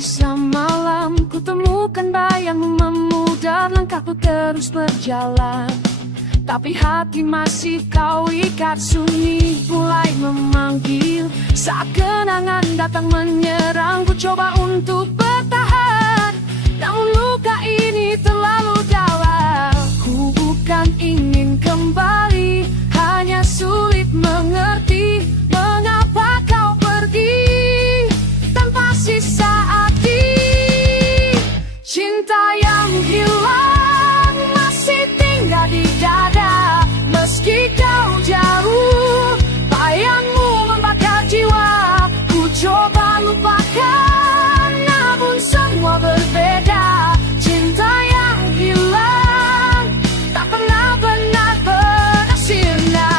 tersisa malam, ku temukan bayangmu memudar langkahku terus berjalan. Tapi hati masih kau ikat, sunyi mulai memanggil. Saat kenangan datang menyerang, ku coba untuk bertahan, namun luka ini terlalu dalam. Ku bukan ingin kembali, hanya sulit mengerti mengapa kau pergi tanpa sisa arti. Cinta yang hilang masih tinggal di dada, meski kau jauh, bayangmu membakar jiwa. Ku coba lupakan, namun semua berbeda. Cinta yang hilang tak pernah benar berhasilnya.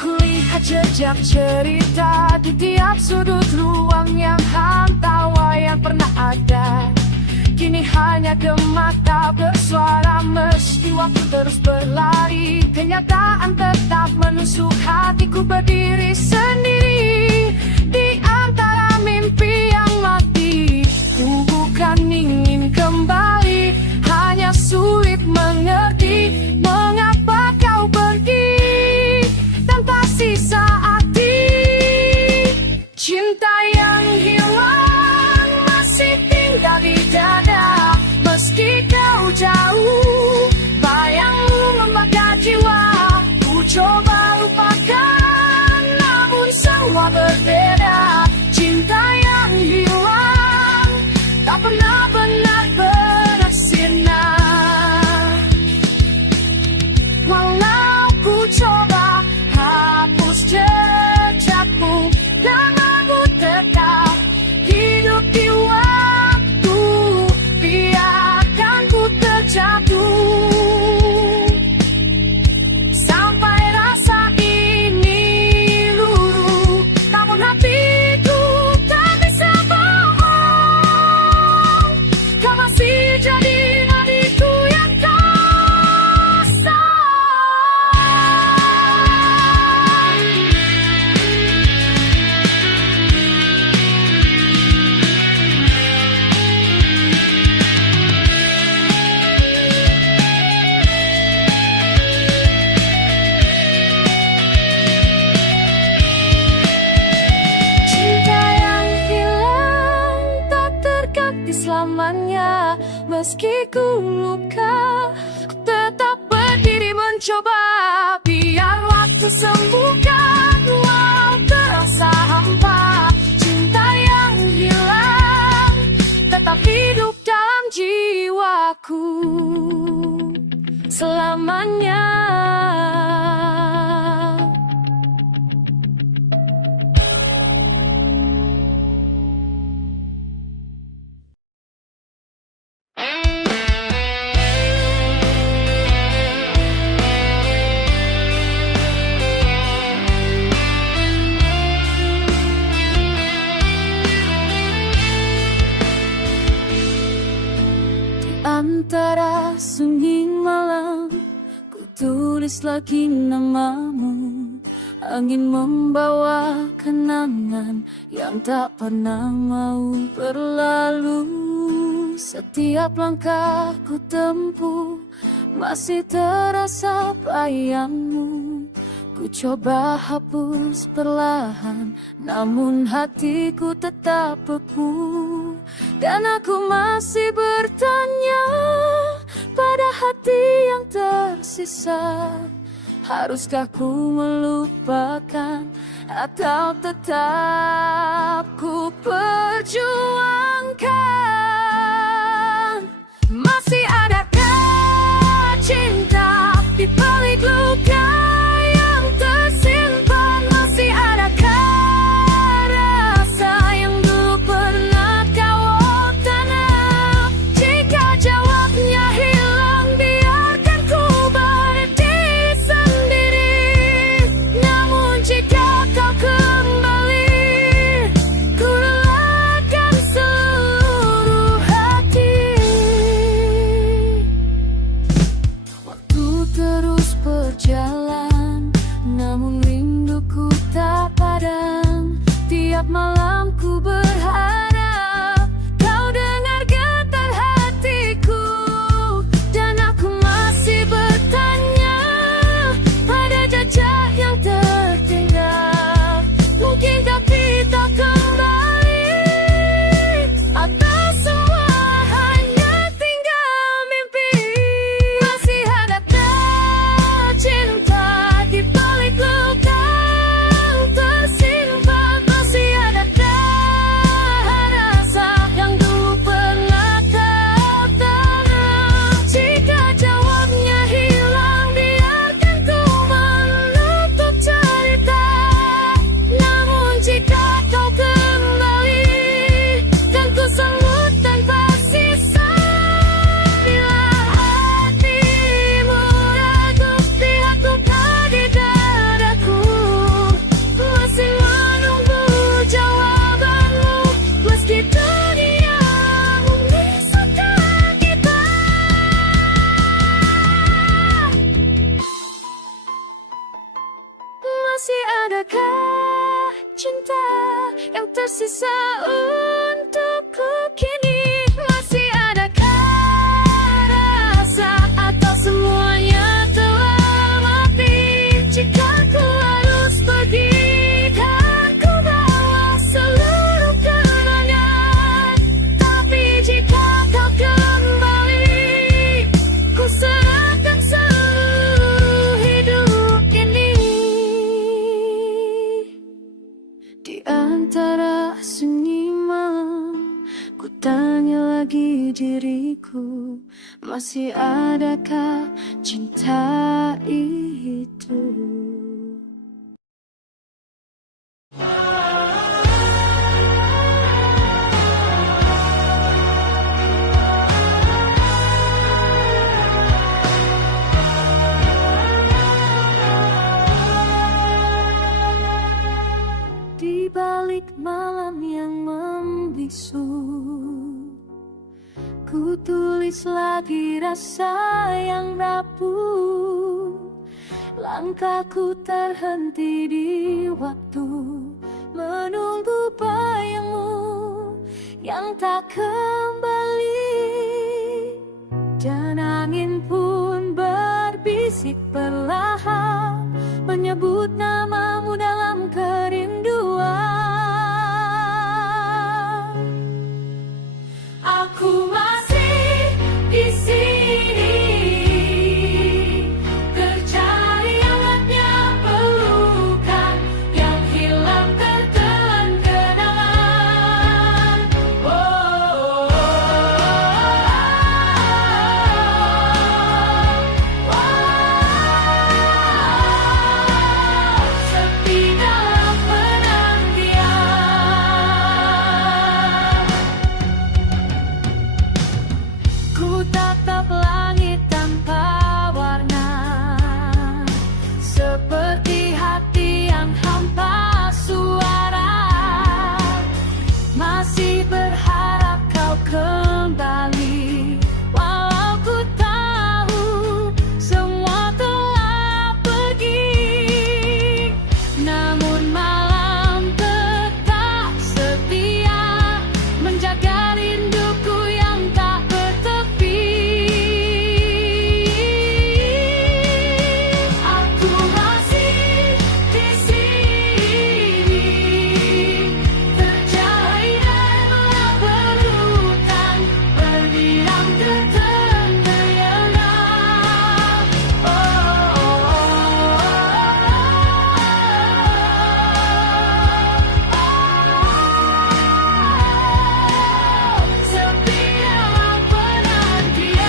Kulihat jejak cerita di tiap sudut ruang yang hampa yang pernah ada. Kini hanya gema tak bersuara, meski waktu terus berlari. Kenyataan tetap menusuk hatiku, berdiri sendiri di antara mimpi yang mati. Ku bukan ingin kembali, hanya sulit mengerti mengapa kau pergi tanpa sisa arti. Cinta yang hilang masih tinggal di dada, meski kau jauh, bayangmu membakar jiwa. Ku coba lupakan, namun semua berbeda. Cinta yang hilang tak pernah benar bersinar. Walau ku coba hapus jejakmu, namamu tetap hidup di waktu. Biarkan ku terjatuh sampai rasa ini luruh, namun hatiku tak bisa bohong. Kau masih jadi hatiku yang kasar. Cinta yang hilang tak terganti selamanya, meski ku luka, ku tetap berdiri mencoba. Biar waktu sembuhkan walau terasa hampa. Cinta yang hilang tetap hidup dalam jiwaku selamanya. Antara sunyi malam, ku tulis lagi namamu. Angin membawa kenangan yang tak pernah mau berlalu. Setiap langkah ku tempuh masih terasa bayangmu. Ku coba hapus perlahan, namun hatiku tetap beku. Dan aku masih bertanya pada hati yang tersisa, haruskah ku melupakan atau tetap ku perjuangkan? Masih adakah cinta di balik luka yang tersimpan? Masih adakah rasa yang dulu pernah kau tanam? Jika jawabnya hilang, biarkan ku berdiri sendiri. Namun jika kau kembali, ku relakan selamanya. Tanya lagi diriku, masih adakah cinta itu? Di balik malam yang membisu, ku tulis lagi rasa yang rapuh. Langkahku terhenti di waktu, menunggu bayangmu yang tak kembali. Dan angin pun berbisik perlahan, menyebut namamu dalam kerinduan. Aku masih di sini, tercari hangatnya pelukan yang hilang tertelan kenangan. Sepi dalam penantian, ku tatap langit tanpa warna, seperti hati yang hampa suara. Masih berharap kau kembali, walau ku tahu semua telah pergi. Namun malam tetap setia, menjaga rinduku yang tak bertepi. Aku masih di sini, tercari dan berhutang, berdiam tertelan teryenam. Sepi dalam penantian.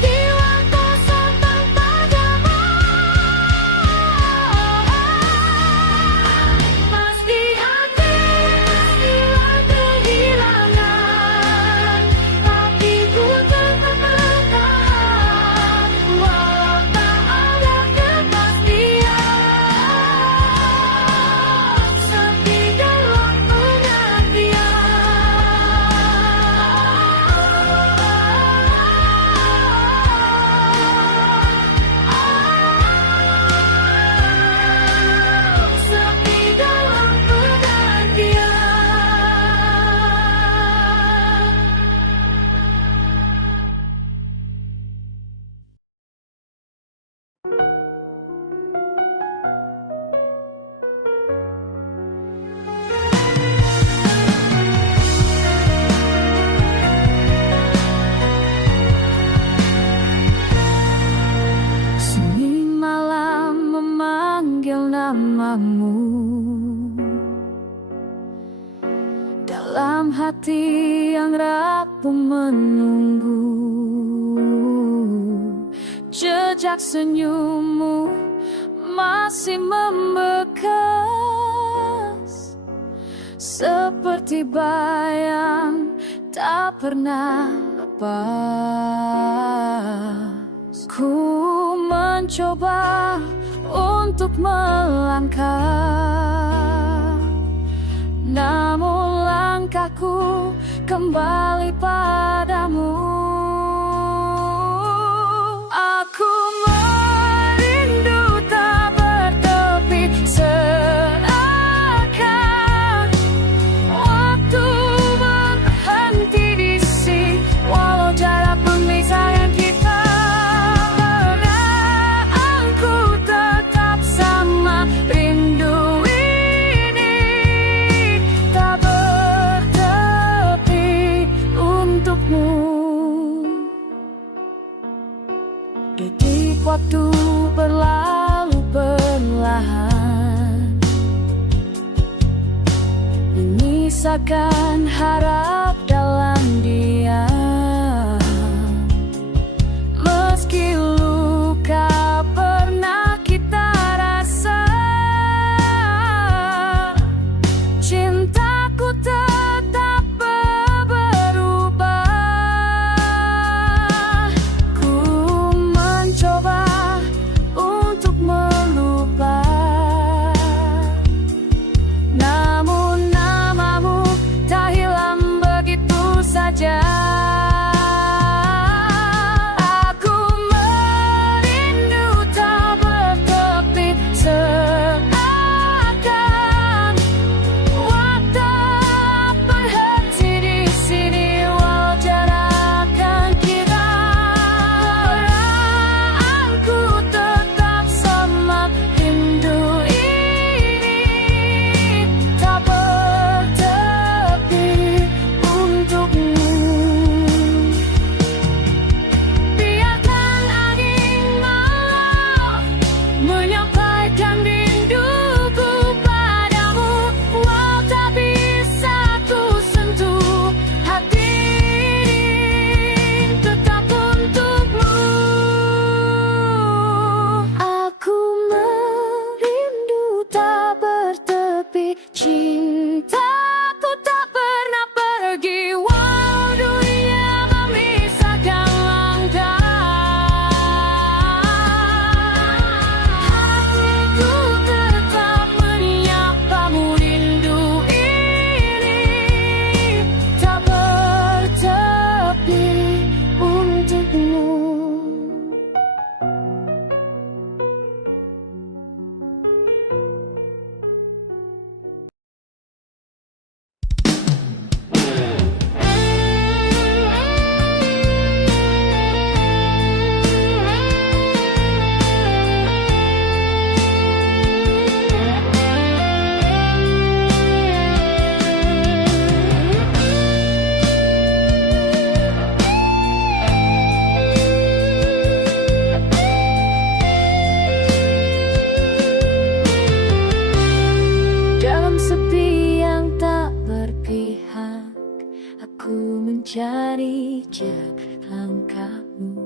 Di ruang kosong tanpa jamaah, pasti hati hilang kehilangan. Hatiku tetap bertahan, walau tak ada kepastian. Sepi dalam penantian. Sepi dalam penantian. Sunyi malam memanggil namamu, dalam hati yang rapuh menunggu. Jejak senyummu masih membekas, seperti bayang tak pernah lepas. Ku mencoba untuk melangkah, namun langkahku kembali padamu. Aku merindu tak bertepi, seakan waktu berhenti di sini, walau jarak memisahkan Detik waktu berlalu perlahan, menyisakan harap dalam diam. Meski luka pernah kita rasa, cintaku tetap berubah. Ku mencoba untuk melupa, namun namamu tak hilang begitu saja. Aku merindu tak bertepi, seakan waktu berhenti di sini, walau jarak kan kita. Perasaanku tetap sama, rindu ini tak bertepi untukmu. Biarkan angin malam menyampaikan rinduku padamu, walau tak bisa ku sentuh, hati ini tetap untukmu. Aku merindu tak bertepi, cintaku tak pernah pergi, walau dunia memisahkan langkah. Hatiku tetap menyapamu, rindu ini tak bertepi untukmu. Dalam sepi yang tak berpihak, aku mencari jejak langkahmu.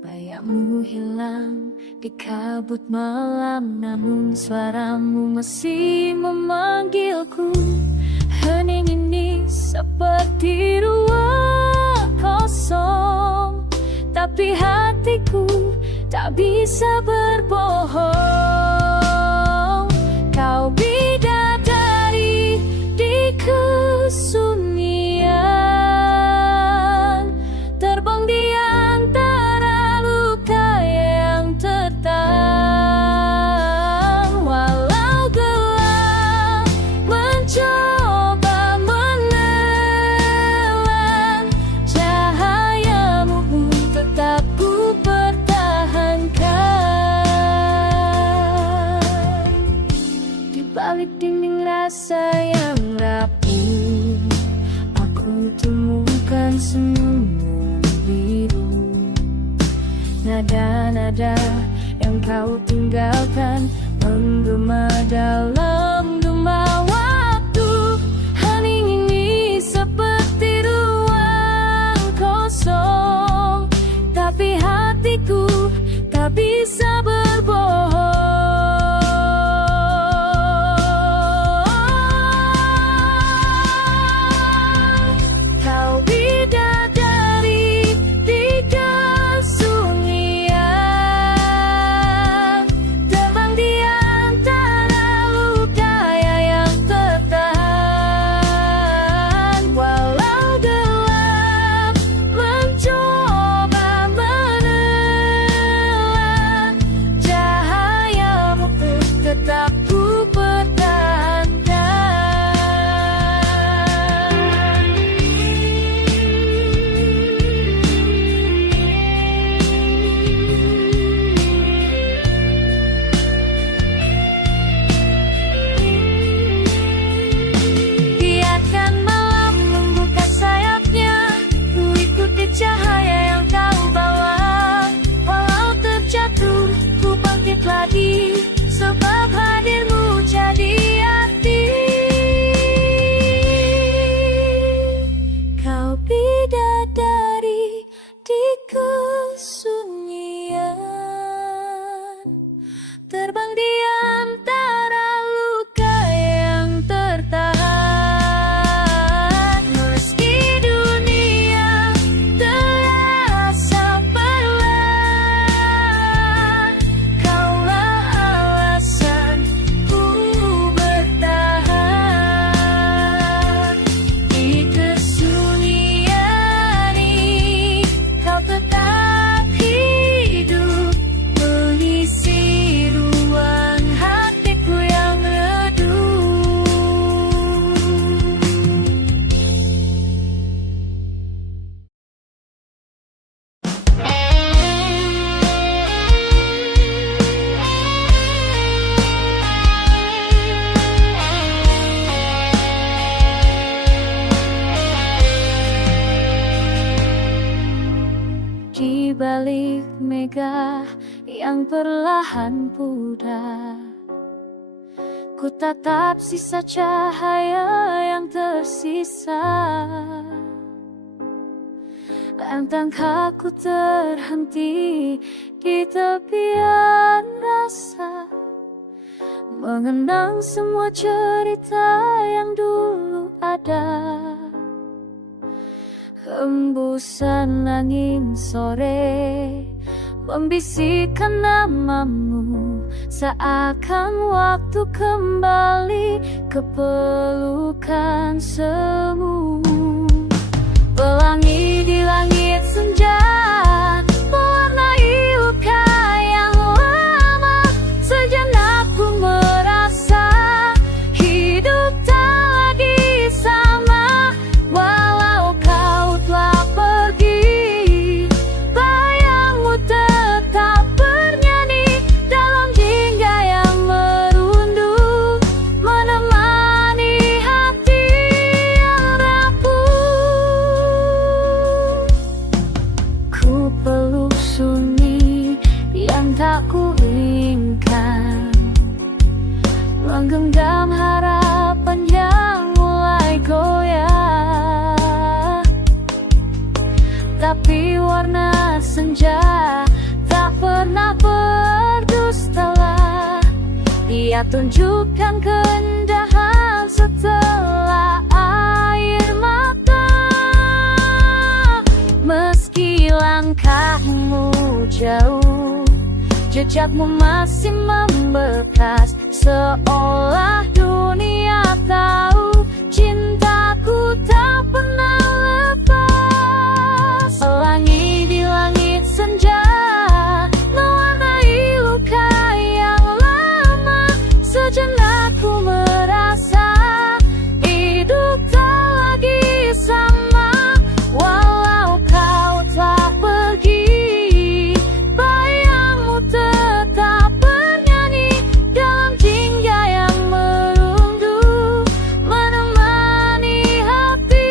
Bayangmu hilang di kabut malam, namun suaramu masih memanggilku. Hening ini seperti ruang kosong, tapi hatiku tak bisa berbohong. Kau bidadari di kesunyian, terbang di antara luka yang tertahan. Walau gelap mencoba menelan, cahayamu pun tetap ku pertahankan. Di balik dinding rasa yang rapuh, aku temukan senyummu biru. Nada-nada yang kau tinggalkan menggema dalam gema waktu. Hening ini seperti ruang kosong, tapi hatiku tak bisa berbohong. Kau bidadari di kesunyian, terbang di antara luka yang tertahan. Walau gelap mencoba menelan, Di balik mega yang perlahan pudar, ku tatap sisa cahaya yang tersisa. Langkahku terhenti di tepian rasa, mengenang semua cerita yang dulu ada. Hembusan angin sore membisikkan namamu, seakan waktu kembali ke pelukan semu. Pelangi di langit senja mewarnai luka yang lama. Sejenak ku merasa hidup tak lagi sama. Walau kau telah pergi, bayangmu tetap bernyanyi dalam jingga yang merunduk, menemani hati yang rapuh. Ku peluk sunyi yang tak kuinginkan, menggenggam harapan yang mulai goyah. Tapi warna senja tak pernah berdustalah, dia tunjukkan keindahan setelah air mata. Meski langkahmu jauh, jejakmu masih membekas, seolah dunia tahu cintaku tak pernah lepas. Pelangi di langit senja mewarnai luka yang lama. Sejenak ku merasa hidup tak lagi sama. Walau kau telah pergi, bayangmu tetap bernyanyi dalam jingga yang merunduk, menemani hati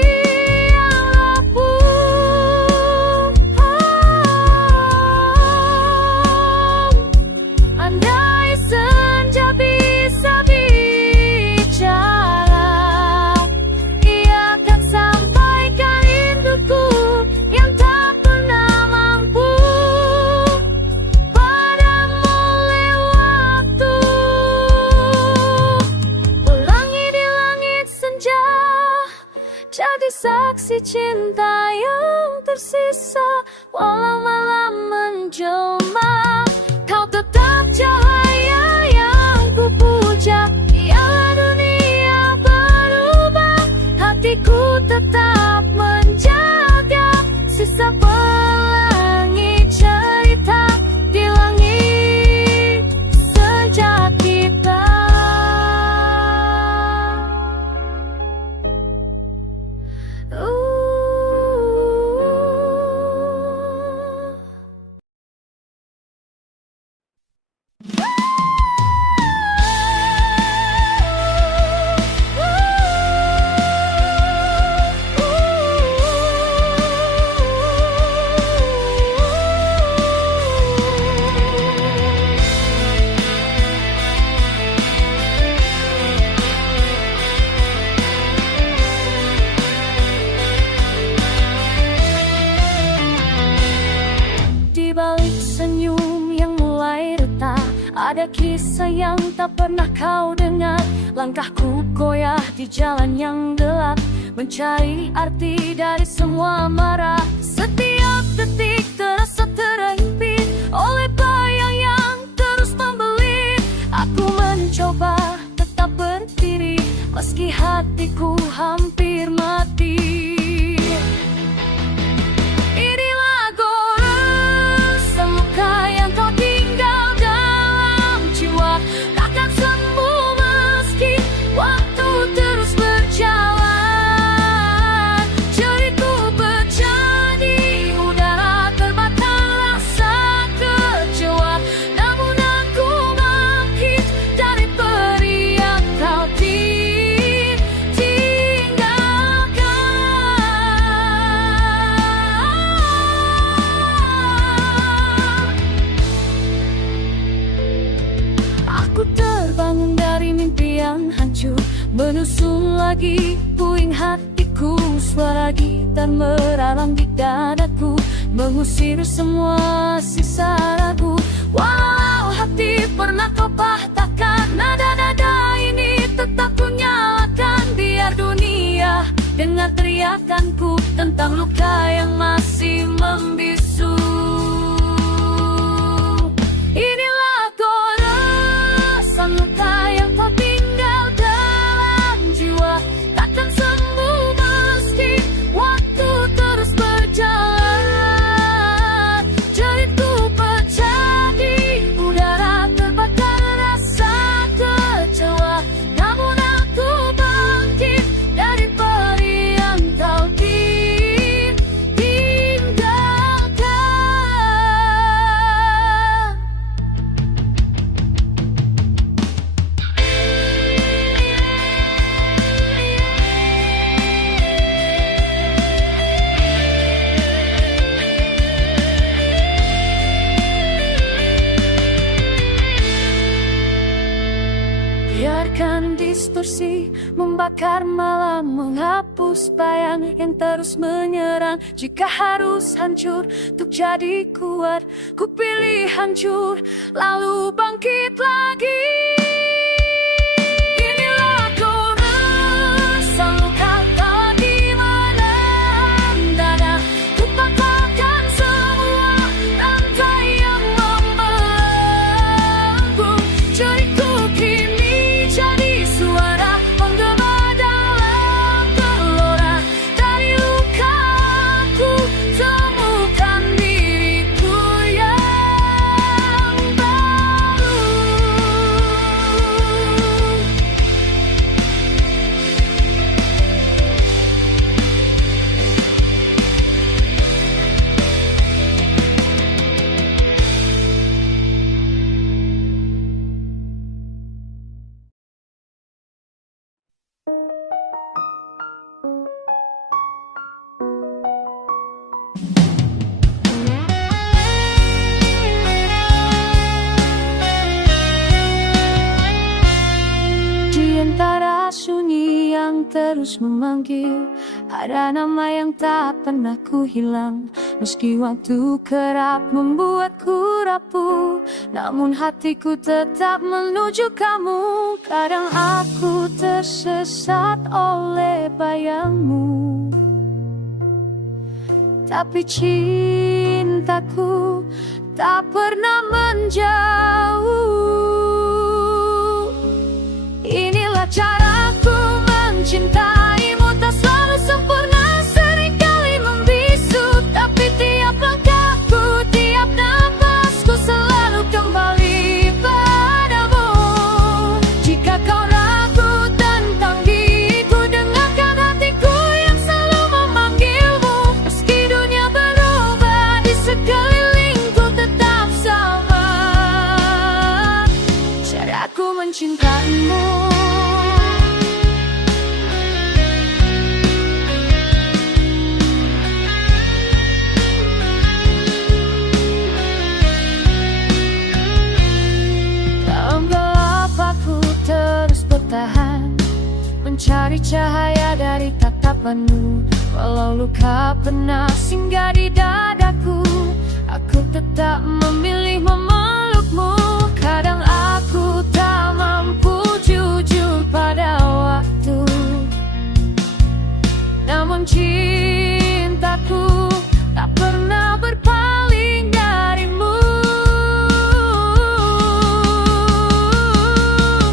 yang rapuh. Andai senja bisa bicara, ia akan sampaikan rinduku yang tak pernah mampu padamu lewat waktu. Pelangi di langit senja jadi saksi cinta yang tersisa. Walau malam menjelma, kau tetap cahaya yang ku puja. Biarlah dunia berubah, hatiku tetap menjaga sisa pelangi cerita di langit senja kita. Di balik senyum yang mulai retak, ada kisah yang tak pernah kau dengar. Langkahku goyah di jalan yang gelap, mencari arti dari semua marah. Setiap detik terasa terhimpit oleh bayang yang terus membelit. Aku mencoba tetap berdiri meski hatiku hampir mati. Inilah goresan luka yang kau tinggal dalam jiwa, takkan sembuh meski waktu terus berjalan. Jariku berjanji lagi, puing hatiku. Suara gitar meralang di dadaku, mengusir semua sisa ragu. Walau hati pernah kau patahkan, nada-nada ini tetap ku nyalakan. Biar dunia dengar teriakanku tentang luka yang masih membisu. Inilah goresan luka yang kau tinggal dalam jiwa, takkan sembuh meski waktu terus berjalan. Jeritku pecah di udara, terbakar rasa kecewa. Namun aku bangkit dari peri yang kau tinggalkan. Biarkan distorsi membakar malam, menghapus bayang yang terus menyerang. Jika harus hancur untuk jadi kuat, ku pilih hancur lalu bangkit lagi. Inilah goresan luka tak di dalam dada, ku patahkan semua rantai yang membelenggu. Jeritku kini jadi suara menggema dalam gelora. Dari lukaku temukan diriku yang baru. Di antara sunyi yang terus memanggil, ada nama yang tak pernah ku hilang. Meski waktu kerap membuatku rapuh, namun hatiku tetap menuju kamu. Kadang aku tersesat oleh bayangmu, tapi cintaku tak pernah menjauh. Inilah caraku mencintaimu, tak selalu sempurna, seringkali membisu. Tapi tiap langkahku, tiap napasku selalu kembali padamu. Jika kau ragu tentang diriku, dengarkan hatiku yang selalu memanggilmu. Meski dunia berubah di sekelilingku, tetap sama caraku mencintaimu. Dalam gelap aku terus bertahan, mencari cahaya dari tatapanmu. Walau luka pernah singgah di dadaku, aku tetap memilih memelukmu. Kadang aku tak mampu jujur pada waktu, namun cintaku tak pernah berpaling darimu.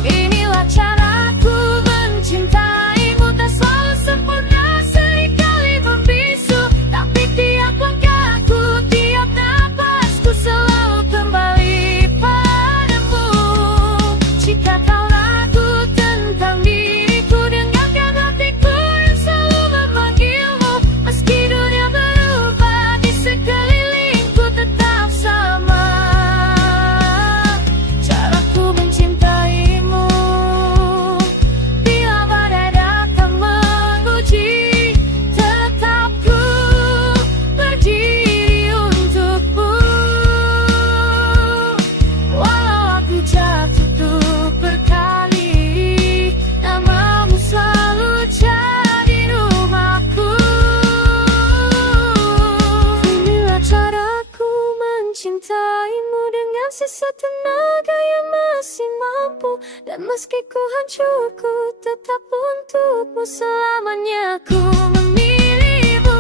Inilah caraku mencintaimu, tak selalu sempurna, seringkali membisu. Tapi tiap langkahku, tiap napasku selalu sisa tenaga yang masih mampu. Dan meski ku hancur, ku tetap untukmu selamanya. Ku memilihmu.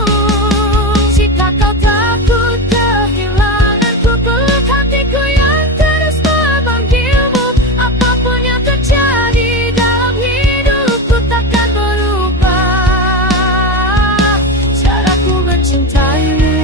Jika kau takut kehilanganku, peluk hatiku yang terus memanggilmu. Apapun yang terjadi dalam hidupku takkan berubah caraku mencintaimu.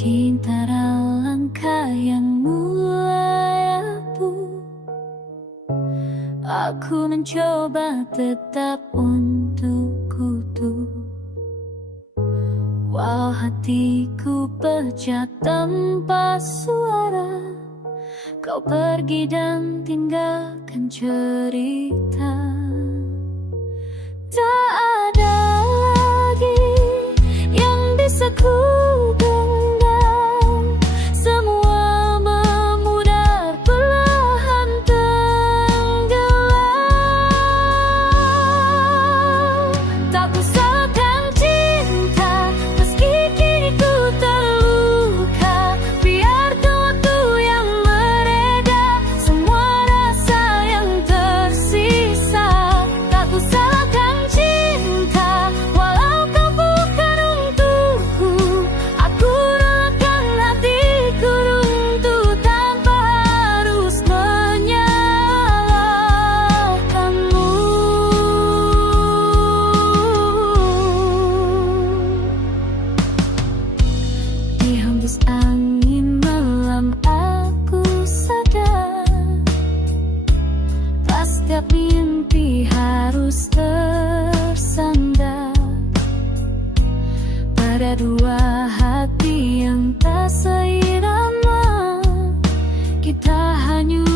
Di antara langkah yang mulai aku mencoba tetap untuk kutu. Walau hatiku pecah tanpa suara, kau pergi dan tinggalkan cerita. Tak ada lagi yang bisa ku genggam. Semua memudar perlahan tenggelam. Tak kusahkan cinta meski kini ku terluka. Biarkan waktu yang mereda semua rasa yang tersisa. Tak kusahkan cinta walau kau bukan untukku. Aku relakan hatiku runtuh tanpa harus menyalahkanmu. Dihembus angin malam aku sadar, tak setiap mimpi harus tersandar pada dua hati yang tak seirama. Kita hanyut